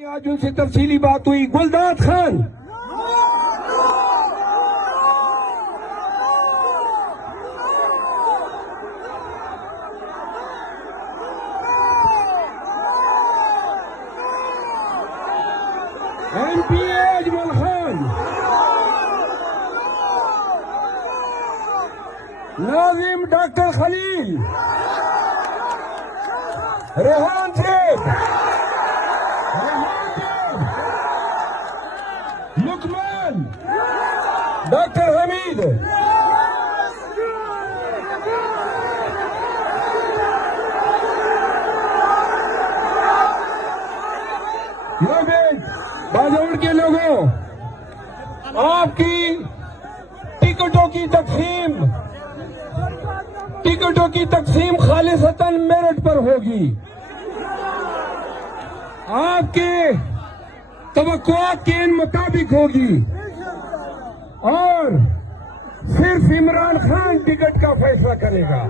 आज उनसे तफसीली बात हुई। गुलदाद खान, MPA अजमल खान, नाजिम डॉक्टर खलील, रेहान शेख, लुकमान, डॉक्टर हमीद, बाजौड़ के लोगों, आपकी टिकटों की तकसीम खालिसतन मेरिट पर होगी। आपके तवक्कुआत के इन मुताबिक होगी और सिर्फ इमरान खान टिकट का फैसला करेगा।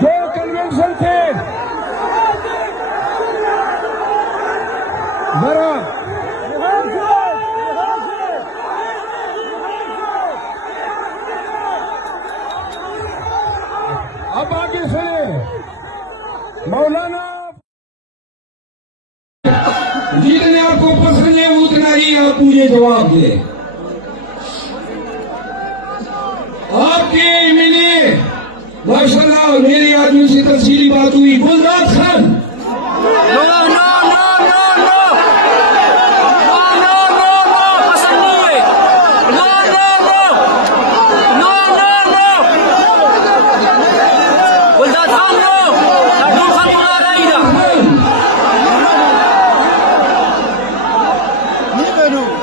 जो कन्वेंशन थे बड़ा अब आगे सुने मौलाना, जितने आपको पसंद है उतना ही आप मुझे जवाब दे। आपके मिले माशाल्लाह मेरी आदमी से तफसीली बात हुई। गुलदाद खान,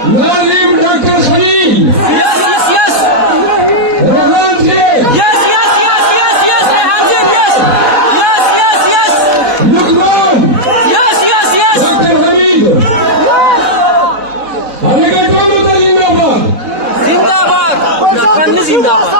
नाजिम डॉक्टर खलील, जिंदाबाद।